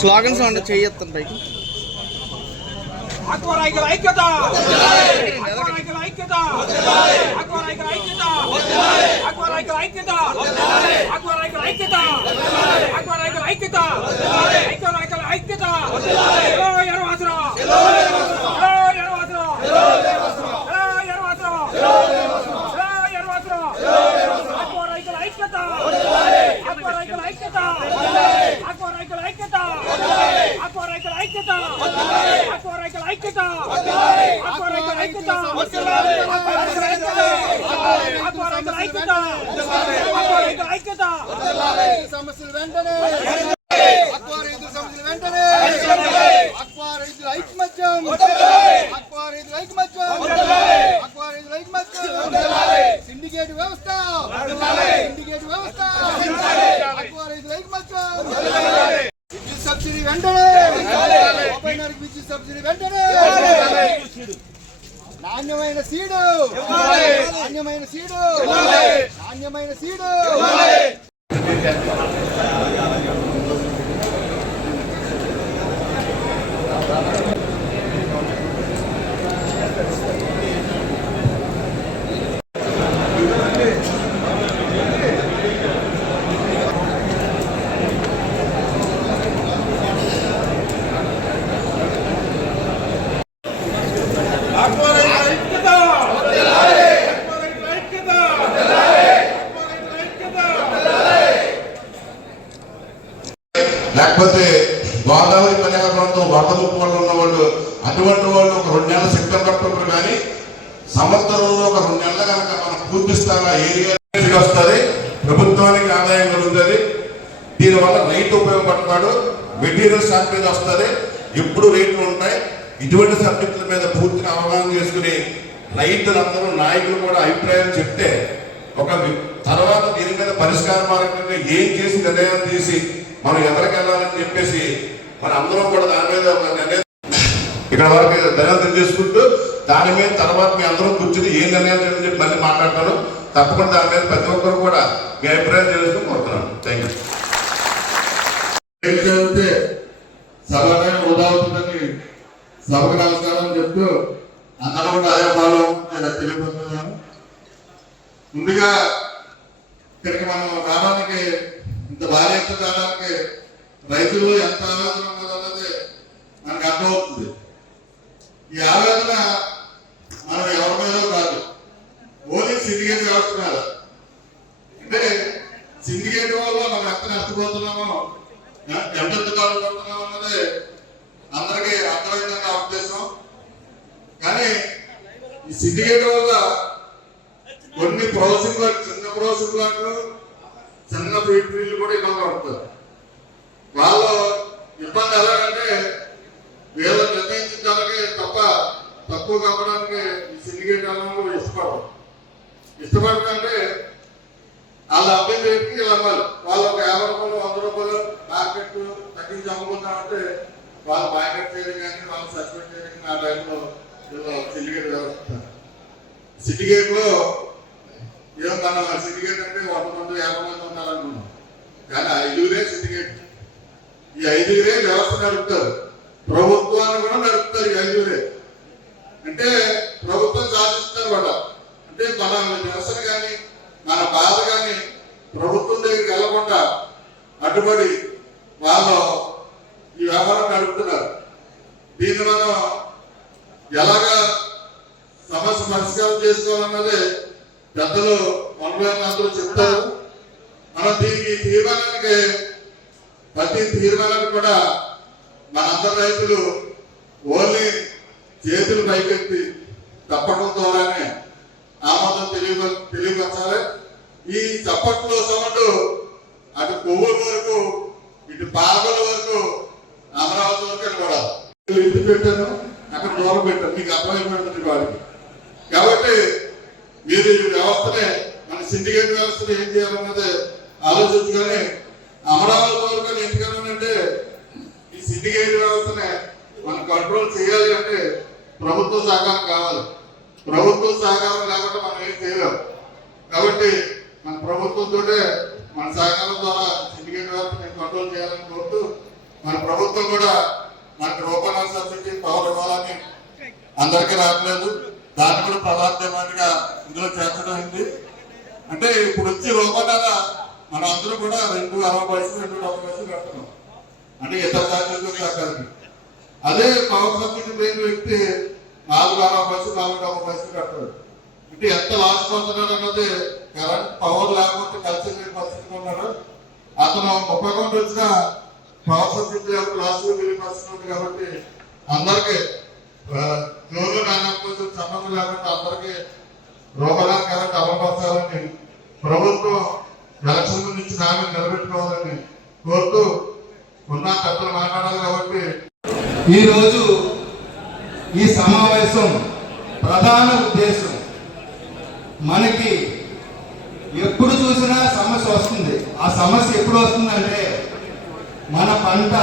Slogans అంటే చేయొత్తాను పైకి. ఆక్వారైకల ఐక్యత, ఆక్వారైకల ఐక్యత, ఆక్వారైకల ఐక్యత, ఆక్వారైకల ఐక్యత, ఆక్వారైకల ఐక్యత, ఆక్వారైకల ఐక్యత, ఆక్వారైకల ఐక్యత. హలో ఎర్రవాసరా, హలో ఎర్రవాసరా, హలో ఎర్రవాసరా, హలో ఎర్రవాసరా, హలో ఎర్రవాసరా. ఆక్వారైకల ఐక్యత, ఆక్వారైకల ఐక్యత, ఆక్వారైకల ఐక్యత, ఆక్వారైకల ఐక్యత, ఆక్వారైకల ఐక్యత, ఆక్వారైకల ఐక్యత, ఆక్వారైకల ఐక్యత, ఆక్వారైకల ఐక్యత. సమస్యలు వెంటనే ఆక్వా రైతుల సమస్యలు వెంటనే ఆక్వా రైతుల ఐకమత్యం, ఆక్వా రైతుల ఐకమత్యం, ఆక్వా రైతుల ఐకమత్యం. సిండికేట్ వ్యవస్థ, సిండికేట్ వ్యవస్థ, ఆక్వా రైతుల ఐకమత్యం. విద్యుత్ సబ్సిడీ వెంటనే, రూపాయిన్నరకు విద్యుత్ సబ్సిడీ వెంటనే. నాణ్యమైన సీడు, నాణ్యమైన సీడు, నాణ్యమైన సీడు. లేకపోతే గోదావరి పరిహార ప్రాంతం వరద ముప్పు వల్ల ఉన్న వాళ్ళు, అటువంటి వాళ్ళు ఒక 2 నెలల సెప్టెంబర్ అక్టోబర్ కానీ సంవత్సరంలో ఒక 2 నెలలు కనుక మనం పూర్తిస్తాగా ఏరియా వస్తుంది, ప్రభుత్వానికి ఆదాయం కలుగుతుంది. దీనివల్ల రైతు ఉపయోగపడతాడు, మెటీరియల్ షార్టేజ్ వస్తుంది, ఎప్పుడు రేట్లు ఉంటాయి. ఇటువంటి సబ్జెక్టుల మీద పూర్తిగా అవగాహన చేసుకుని రైతులందరూ నాయకులు కూడా అభిప్రాయం చెప్తే ఒక తర్వాత దీని మీద పరిష్కార మార్గంగా ఏం చేసి నిర్ణయం తీసి మనం ఎవరికి వెళ్ళాలని చెప్పేసి మన అందరం కూడా దాని మీద ఒక నిర్ణయం ఇక్కడ వరకు నిర్ణయం చేసుకుంటూ దాని మీద తర్వాత మీ అందరం కూర్చుని ఏం నిర్ణయం చేయాలని చెప్పి మళ్ళీ మాట్లాడతాను. తప్పకుండా దాని మీద ప్రతి ఒక్కరు కూడా మీ అభిప్రాయం చేసుకుని కోరుతున్నాను. Thank you. చదివితే సభగా వృధా అవుతుందని సభకు నమస్కారం చెప్తూ అందరూ కూడా అదే ఫాలో తెలియపోతున్నాను. ముందుగా ఇక్కడికి మనం రావడానికి, ఇంత భారీ ఎత్తున రావడానికి రైతులు ఎంత ఆవేదన ఉన్నదన్నది మనకు అర్థమవుతుంది. ఈ ఆవేదన మనం ఎవరి మీద కాదు, ఓన్లీ సిండికేట్ వ్యవస్థ మీద. అంటే సిండికేట్ వల్ల మనం ఎంత నష్టపోతున్నామో, ఎంత పడుతున్నాం అన్నది అందరికీ అర్థమైందని నా ఉద్దేశం. కానీ ఈ సిండికేట్ వల్ల కొన్ని ప్రాసెసింగ్ ప్లాంట్, చిన్న ప్రాసెసింగ్ ప్లాంట్లు, చిన్న ఫ్యాక్టరీలు కూడా ఇబ్బంది పడుతుంది. వాళ్ళు ఇబ్బంది ఎలాగంటే వీళ్ళు నిర్ణయించడానికి తప్ప తక్కువ కమ్మడానికి ఈ సిండికేట్ అన్నంలో ఇష్టపడకంటే వాళ్ళు అబ్బాయి రేటుకి వీళ్ళు అమ్మాలి. వాళ్ళు ఒక 50 రూపాయలు 100 రూపాయలు మార్కెట్ తగ్గించి అమ్ముకుంటామంటే వాళ్ళు మార్కెట్ చేయడం కానీ వాళ్ళు సస్పెండ్ చేయడం కానీ ఆ టైంలో వీళ్ళు సిండికేట్ వ్యవస్థ. సిండికేట్ లో ఏమో మన సిండికేట్ అంటే 100 మంది 50 మంది ఉన్నారనుకున్నాం, కానీ 5గురే సిండికేట్. ఈ 5గురే వ్యవస్థ నడుపుతారు, ప్రభుత్వాన్ని కూడా నడుపుతారు. ఈ 5గురే అంటే ప్రభుత్వం సాధిస్తారు కూడా. అంటే మన నిరసన కానీ మన బాధ కానీ ప్రభుత్వం దగ్గరికి వెళ్ళకుండా అడ్డుపడి వాళ్ళు ఈ వ్యవహారం నడుపుతున్నారు. దీన్ని మనం ఎలాగా సమస్య పరిష్కారం చేసుకోవాలన్నది పెద్దలు మనలో చెప్తారు. మనం దీనికి తీర్మానానికి, ప్రతి తీర్మానానికి కూడా మనందరి రైతులు ఓన్లీ చేతులు పైకెత్తి తప్పడం ద్వారానే ఆమోదం తెలియపరచాలి. ఈ చప్పట్లో సౌండ్ అటు కొవ్వూరు వరకు, ఇటు పాగల వరకు, అమరావతి వరకు కూడా ఇంటి పెట్టాను, అక్కడ దూరం పెట్టాను, మీకు అర్థమైపోతుంది వారికి. కాబట్టి మీరు ఈ వ్యవస్థనే, మన సిండికేట్ వ్యవస్థను ఏం చేయాలన్నది ఆలోచించుకొని అమరావతి వరకు ఎందుకనంటే ఈ సిండికేట్ వ్యవస్థనే మనం కంట్రోల్ చేయాలి అంటే ప్రభుత్వ సహకారం కావాలి. ప్రభుత్వ సహకారం లేకుండా మనం ఏం చేయలేము. కాబట్టి మన ప్రభుత్వంతో మన సహకారం ద్వారా సిండికేట్ వ్యవస్థని కంట్రోల్ చేయాలని కోరుతూ మన ప్రభుత్వం కూడా మనకు రూపాయల సబ్సిడీ పవర్ ఇవ్వాలని అందరికీ రావట్లేదు. దాన్ని కూడా ప్రధానమైనగా ఇందులో చేర్చడం. అంటే ఇప్పుడు వచ్చి రూపాయల మనం అందరూ కూడా 2.60 పైసలు 2.70 పైసలు కడుతున్నాం, అంటే ఇతర రాజ్యాలకు సహకారికి. అదే పవర్ సబ్సిడీ లేని వ్యక్తి 4.60 పైసలు 4.50 పైసలు కడతాడు. అంటే ఎంత లాస్ పొందుతున్నాడు అన్నది కరెంట్ పవర్ లేకపోతే కలిసి లేని పరిస్థితిలో ఉన్నాడు. అతను 30 గంటలు వచ్చిన పవర్ సబ్సిడీ లాస్ వెళ్ళి పరిస్థితి ఉంది. కాబట్టి అందరికీ జోన్లు నాయకులతో సంబంధం లేకుండా అందరికీ రూపాయల కరెంట్ అమలుపరచాలని ప్రభుత్వం ఎలక్షన్ నుంచి హామీ నిలబెట్టుకోవాలని కోరుతూ ఉన్న పెద్దలు మాట్లాడాలి. కాబట్టి ఈరోజు ఈ సమావేశం ప్రధాన ఉద్దేశం, మనకి ఎప్పుడు చూసినా సమస్య వస్తుంది. ఆ సమస్య ఎప్పుడు వస్తుందంటే మన పంట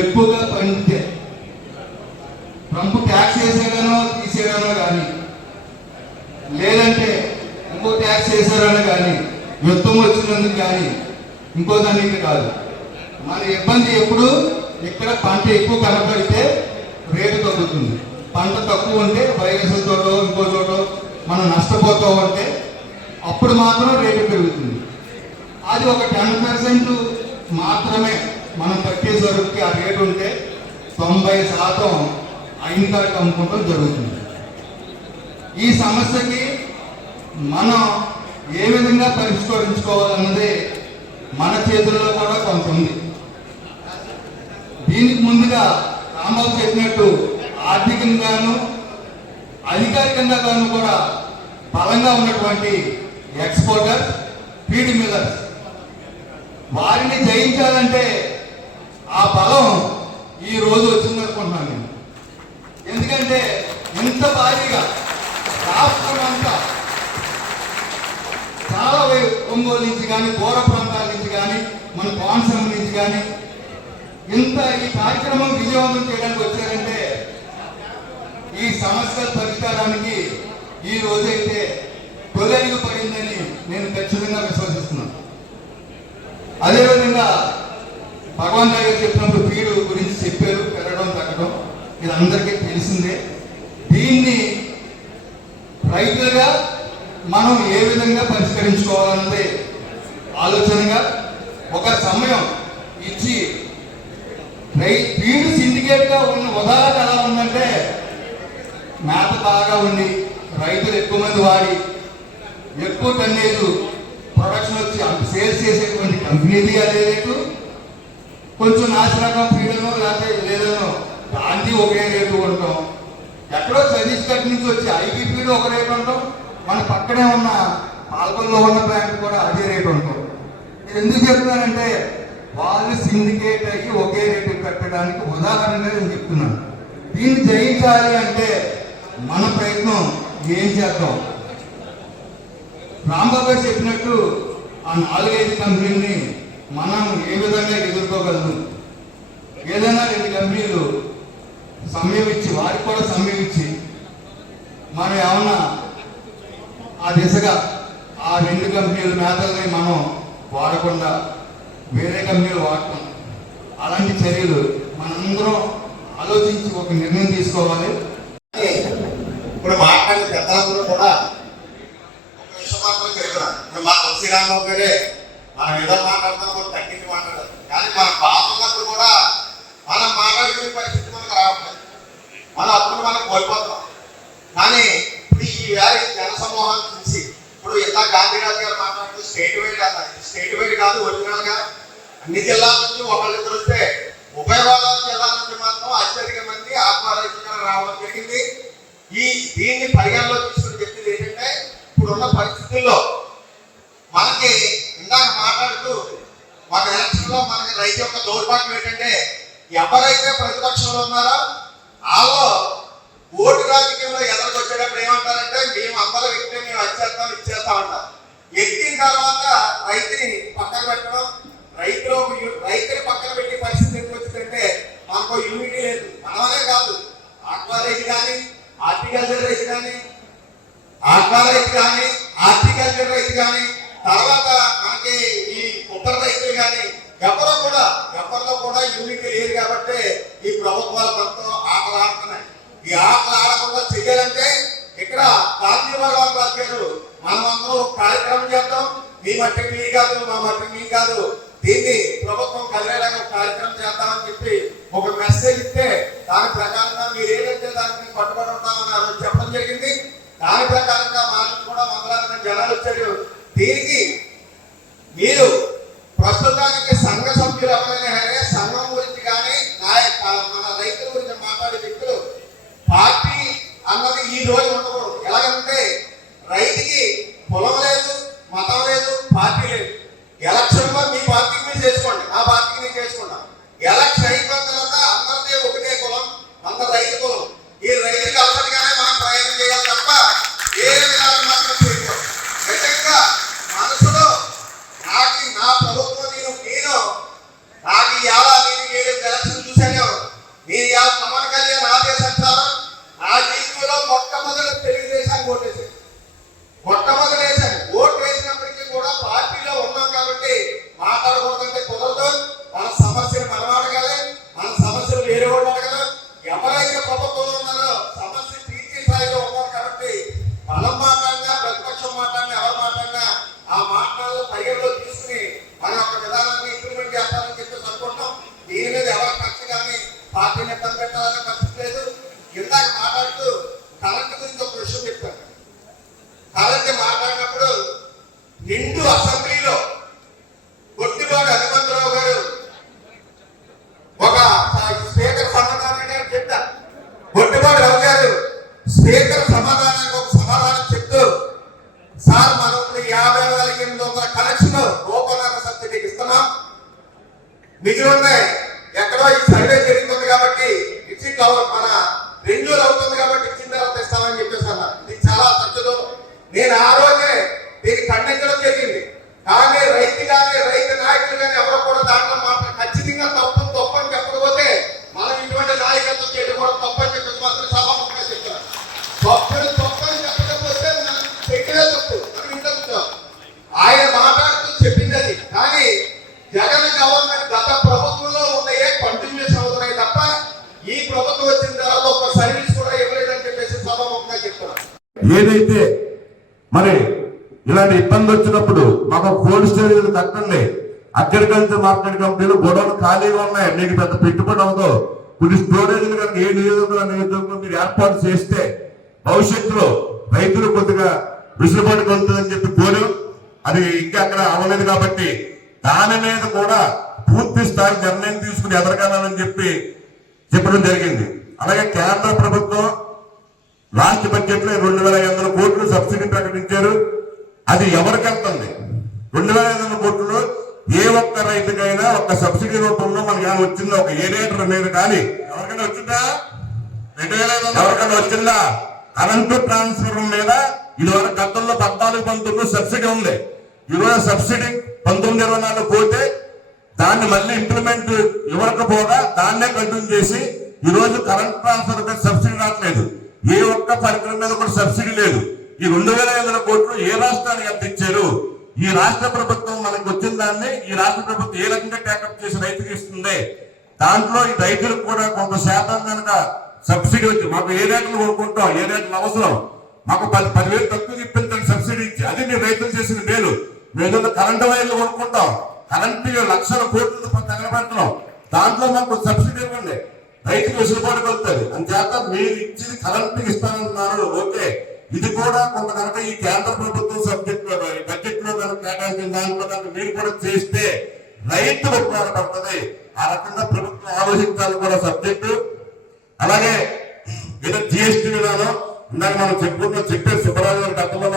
ఎక్కువగా పండితే, ట్రంప్ ట్యాక్స్ వేసేగానో తీసేగానో కానీ, లేదంటే ఇంకో ట్యాక్స్ వేసారని కానీ, యుద్ధం వచ్చినందుకు కానీ, ఇంకో దానికి కాదు. మన ఇబ్బంది ఎప్పుడు ఇక్కడ పంట ఎక్కువ కనపడితే రేటు తగ్గుతుంది. పంట తక్కువ ఉంటే వైరస్ చోటో ఇంకో చోటో మనం నష్టపోతూ ఉంటే అప్పుడు మాత్రం రేటు పెరుగుతుంది. అది ఒక 10% మాత్రమే మనం పట్టే సరుకుకి ఆ రేటు ఉంటే 90% అయిన కాడికి అమ్ముకోవడం జరుగుతుంది. ఈ సమస్యకి మనం ఏ విధంగా పరిష్కరించుకోవాలన్నది మన చేతుల్లో కూడా కొంత ఉంది. దీనికి ముందుగా రాంబాబు చెప్పినట్టు ఆర్థికంగాను అధికారికంగాను కూడా బలంగా ఉన్నటువంటి ఎక్స్పోర్టర్స్, ఫీడ్ మిల్లర్స్, వారిని జయించాలంటే ఆ బలం ఈ రోజు వచ్చిందనుకుంటున్నాను నేను. ఎందుకంటే ఇంత భారీగా రాష్ట్రం అంతా చాలా ఒంగోలు నుంచి కానీ, దూర ప్రాంతాల నుంచి కానీ, మన కోనసీమ నుంచి కానీ ఇంత ఈ కార్యక్రమం విజయవంతం చేయడానికి వచ్చారంటే ఈ సమస్యల పరిష్కారానికి ఈ రోజైతే తొలగిలు పడిందని నేను ఖచ్చితంగా విశ్వసిస్తున్నాను. అదేవిధంగా భగవాన్ గారు చెప్పినప్పుడు ఫీడ్ గురించి చెప్పారు, పెరగడం తగ్గడం, ఇది అందరికీ తెలిసిందే. దీన్ని రైతులుగా మనం ఏ విధంగా పరిష్కరించుకోవాలన్నది ఆలోచనగా ఒక సమయం ఇచ్చి ఫీడ్ సిండికేట్ గా ఉన్న ఉదాహరణ ఎలా ఉందంటే, మేత బాగా ఉండి రైతులు ఎక్కువ మంది వాడి ఎక్కువ టన్నేజ్ ప్రొడక్షన్ వచ్చి సేల్స్ చేసేటువంటి కంపెనీది అదే రేటు, కొంచెం నాశరకం ఫీడనో లేకపోతే లేదనో దాన్ని ఒకే రేటు ఉంటాం. ఎక్కడో ఛత్తీస్గఢ్ నుంచి వచ్చి ఐబీ ఫీడ్ ఒక రేటు ఉంటాం, మన పక్కనే ఉన్న పాల్గొల్లో ఉన్న బ్యాంక్ కూడా అదే రేటు ఉంటాం. ఇది ఎందుకు చెప్తున్నానంటే వాళ్ళు సిండికేట్ అయ్యి ఒకే రేటు పెట్టడానికి ఉదాహరణగా నేను చెప్తున్నాను. దీన్ని జయించాలి అంటే మన ప్రయత్నం ఏం చేద్దాం? రాంబాబు గారు చెప్పినట్టు ఆ 4-5 కంపెనీలని మనం ఏ విధంగా ఎదుర్కోగలము? ఏదైనా 2 కంపెనీలు సమయం ఇచ్చి, వారికి కూడా సమయం ఇచ్చి, మనం ఏమన్నా ఆ దిశగా ఆ 2 కంపెనీల మేతల్ని మనం వాడకుండా వేరే కంపెనీలు వాడటం, అలాంటి చర్యలు మనందరం ఆలోచించి ఒక నిర్ణయం తీసుకోవాలి. ఇప్పుడు మాట్లాడిన పెద్దలందరూ కూడా ఒక విషయం మాత్రం చెప్తున్నారు. ఇప్పుడు మా శ్రీరామబాబు గారే మనం ఏదో మాట్లాడతాం, కూడా తగ్గించి మాట్లాడారు. కానీ మన బాగున్నప్పుడు కూడా మనం మాట్లాడుకునే పరిస్థితి మనకు రావట్లేదు. మనం అప్పుడు మనం కోల్పోతాం. కానీ ఇప్పుడు ఈ జన సమూహాన్ని చూసి, ఇప్పుడు ఇలా గాంధీరాజు గారు మాట్లాడుతూ స్టేట్ వైడ్ కాదు, స్టేట్ వైడ్ కాదు, ఒరిజినల్ గా అన్ని జిల్లాల నుంచి ఒకళ్ళిద్దరు వస్తే ఉభయ గోదావరి జిల్లాల నుంచి మాత్రం అత్యధిక మంది ఆత్మహత్యగా రావడం జరిగింది. దీన్ని పరిగణలో తీసుకుని చెప్పింది ఏంటంటే, ఇప్పుడున్న పరిస్థితుల్లో మనకి ఇందాక మాట్లాడుతూ ఒక ఎలక్షన్ లో మనకి రైతు యొక్క దౌర్భాగ్యం ఏంటంటే, ఎవరైతే ప్రతిపక్షంలో ఉన్నారో వాళ్ళు ఓటు రాజకీయంలో ఎదరికి వచ్చేటప్పుడు ఏమంటారంటే, మేము అందరూ వ్యక్తి మేము ఇచ్చేస్తాం అంటారు. ఎక్కిన తర్వాత రైతుని పక్కన పెట్టడం, రైతుని పక్కన పెట్టే పరిస్థితి ఎందుకు వచ్చిందంటే, మనకు యూనిటీ లేదు. మనమనే కాదు, ఆక్వా రైతు కానీ, హార్టికల్చర్ రైతు కానీ, హార్టికల్చర్ రైతు కానీ, తర్వాత మనకి ఈ ఉత్తర రైతులు కానీ ఎవరిలో కూడా యూనిటీ లేదు కాబట్టి ఈ ప్రభుత్వాలు మనతో ఆటలు ఆడుతున్నాయి. ఈ ఆటలు ఆడకుండా చెయ్యాలంటే ఇక్కడ గాంధీ భగవాన్ రాశారు, మనం అందరూ కార్యక్రమం చేద్దాం, మీ మట్టి మీ కాదు, మా మట్టి మీ కాదు, దీన్ని ప్రభుత్వం కదిలేలాగా కార్యక్రమం చేద్దామని చెప్పి ఒక మెసేజ్ ఇస్తే దాని ప్రకారంగా మీరు ఏదైతే దానికి పట్టుబడి ఉంటామని ఆ రోజు చెప్పడం జరిగింది. దాని ప్రకారంగా మాకు కూడా మంగళవారం జనాలు వచ్చారు. దీనికి మీరు ప్రస్తుతానికి సంఘ సభ్యులు ఎవరైనా సంఘం గురించి కానీ మన రైతుల గురించి మాట్లాడే వ్యక్తులు పార్టీ అన్నది ఈ రోజు ఉండకూడదు. ఎలాగంటే రైతుకి కులం లేదు, మతం లేదు, పార్టీ లేదు. ఎలక్షన్ లో మీ పార్టీకి మీరు చేసుకోండి, ఆ పార్టీకి నేను చేసుకుంటాం. ఎలక్షన్ అయిపోయిన తర్వాత అందరిదే ఒకటే కులం, అందరు రైతు కులం. ఈ రైతుకి అలసరిగానే మనం ప్రయాణం చేయాలి తప్ప ఏ విధానం మాత్రం చేయకూడదు. నిజంగా మనసులో నా ప్రభుత్వం నేను నాకు నేను ఎలక్షన్ చూశాను. నేను పవన్ కళ్యాణ్ ఆదేశించాను. నా జీవితంలో మొట్టమొదటి తెలుగుదేశానికి ఓటేసాను. మొట్టమొదటి వేసాను. ఓటు వేసినప్పటికీ కూడా పార్టీలో ఉన్నాం కాబట్టి మాట్లాడకూడదంటే కుదరదు. మన సమస్యలు మనం అడగాలి, మన సమస్యలు వేరే వాళ్ళు అడగదు. ఎవరైతే ప్రభుత్వంలో ఉన్నారో సమస్య తీర్చే స్థాయిలో ఉన్నారు కాబట్టి మనం మాట్లాడినా ప్రతిపక్షం మాట్లాడినా ఎవరు మాట్లాడినా ఆ మాటలు పరిగణలో తీసుకుని మన యొక్క విధానాన్ని ఇంప్లిమెంట్ చేస్తారని చెప్పేసి అనుకుంటాం. దీని మీద ఎవరి కక్ష కానీ పార్టీని ఇబ్బంది పెట్టాలనే పరిస్థితి లేదు. ఇందాక మాట్లాడుతూ కరెంట్ గురించి ఒక విషయం చెప్పాను. కరెంట్ మాట్లాడినప్పుడు నిండు అసెంబ్లీలో గొట్టివాడు హనుమంతరావు గారు ఒక స్పీకర్ సమాధానం చెప్తారు. గొట్టివాడు రావు గారు స్పీకర్ సమాధానానికి ఒక సమాధానం చెప్తూ, సార్ మనం 50,800 కనెక్షన్ రూపనార సబ్సిడీకి ఇస్తున్నాం, మిగిలిన ఎక్కడో ఈ సర్వే జరుగుతుంది కాబట్టి ఇచ్చి మన రెన్యూల్ అవుతుంది కాబట్టి ఇచ్చిన తర్వాత ఇస్తామని చెప్పేసి అన్నారు. ఇది చాలా తక్కువ. నేను ఆ రోజే దీన్ని ఖండించడం జరిగింది. కానీ రైతు నాయకులు కానీ ఎవరో కూడా దాంట్లో మాత్రం ఖచ్చితంగా తప్పు అని చెప్పకపోతే మనం ఇటువంటి నాయకత్వం చేయడం కూడా తప్పని చెప్పేసి మాత్రం సభాముఖంగా చెప్తారు. తప్పని చెప్పకపోతే మనం చెప్పినే తప్పు మనం ఇంట్లో ఆయన మాట్లాడుతూ చెప్పింది అది. కానీ జగన్ గవర్నమెంట్ గత ప్రభుత్వంలో ఉన్నాయే కంటిన్యూస్ అవుతున్నాయి తప్ప ఈ ప్రభుత్వం వచ్చిన తర్వాత ఒక సర్వీస్ కూడా ఇవ్వలేదని చెప్పేసి సభాముఖంగా చెప్తున్నారు. ఏదైతే మరి ఇలాంటి ఇబ్బంది వచ్చినప్పుడు మాకు కోల్డ్ స్టోరేజ్ కట్టండి, అగ్రికల్చర్ మార్కెట్ కంపెనీలు గొడవలు ఖాళీగా ఉన్నాయి, మీకు పెద్ద పెట్టుబడి అవదు, కొన్ని స్టోరేజ్లు కనుక ఏ నియోజకవర్గంలో మీరు ఏర్పాటు చేస్తే భవిష్యత్తులో రైతులు కొద్దిగా విసులుబాటు కలుగుతుందని చెప్పి కోరు. అది ఇంకా అక్కడ అవ్వలేదు కాబట్టి దాని మీద కూడా పూర్తి స్థాయి నిర్ణయం తీసుకుని ఎదరగాలని చెప్పడం జరిగింది. అలాగే కేంద్ర ప్రభుత్వం లాస్ట్ బడ్జెట్ లో 2,500 కోట్లు సబ్సిడీ ప్రకటించారు. అది ఎవరికి వెళ్తుంది? 2,500 కోట్లు ఏ ఒక్క రైతుకైనా ఒక సబ్సిడీ రూపంలో మనకి ఏమైనా వచ్చిందా? ఒక ఏరియేటర్ మీద కానీ ఎవరికైనా వచ్చిందా? 2,500 ఎవరికైనా వచ్చిందా? కరెంటు ట్రాన్స్ఫర్ మీద ఇదివరకు గతంలో 14-19 సబ్సిడీ ఉంది. ఈరోజు సబ్సిడీ 19-24 పోతే దాన్ని మళ్ళీ ఇంప్లిమెంట్ ఇవ్వకపోగా దాన్నే కంటిన్యూ చేసి ఈ రోజు కరెంట్ ట్రాన్స్ఫర్ మీద సబ్సిడీ రావట్లేదు. ఏ ఒక్క పరికరం మీద కూడా సబ్సిడీ లేదు. ఈ 2,500 కోట్లు ఏ రాష్ట్రానికి ఎంత ఇచ్చారు? ఈ రాష్ట్ర ప్రభుత్వం మనకు వచ్చిన దాన్ని ఈ రాష్ట్ర ప్రభుత్వం ఏ రకంగా టేకప్ చేసి రైతుకి ఇస్తుంది? దాంట్లో ఈ రైతులకు కూడా కొంత శాతం కనుక సబ్సిడీ వచ్చి మాకు ఏ రేట్లు కొనుక్కుంటాం, ఏ రేట్లు అవసరం, మాకు 10,000 తక్కువ ఇప్పించండి సబ్సిడీ ఇచ్చి, అది మీరు రైతులు చేసిన మేలు. మేము కరెంటు వైర్లు కొనుక్కుంటాం, కరెంటు 1,00,000 కోట్లు తగలబెట్టడం, దాంట్లో మాకు సబ్సిడీ ఇవ్వండి, రైతుకు వెసులుబాటు కలుగుతుంది. అంచేత మీరు ఇచ్చింది కరెంటు ఇస్తానంటున్నారు, ఓకే. ఇది కూడా కొంత కనుక ఈ కేంద్ర ప్రభుత్వం సబ్జెక్ట్ లో బడ్జెట్ లో కనుక కేటాయించిన దాంట్లో కనుక మీరు కూడా చేస్తే రైతులు ఉపయోగపడుతుంది. ఆ రకంగా ప్రభుత్వం ఆలోచించాలి కూడా సబ్జెక్టు. అలాగే ఏదో జిఎస్టీ విధానం ఇందాక మనం చెప్పే సుబ్బారావు గారి గతంలో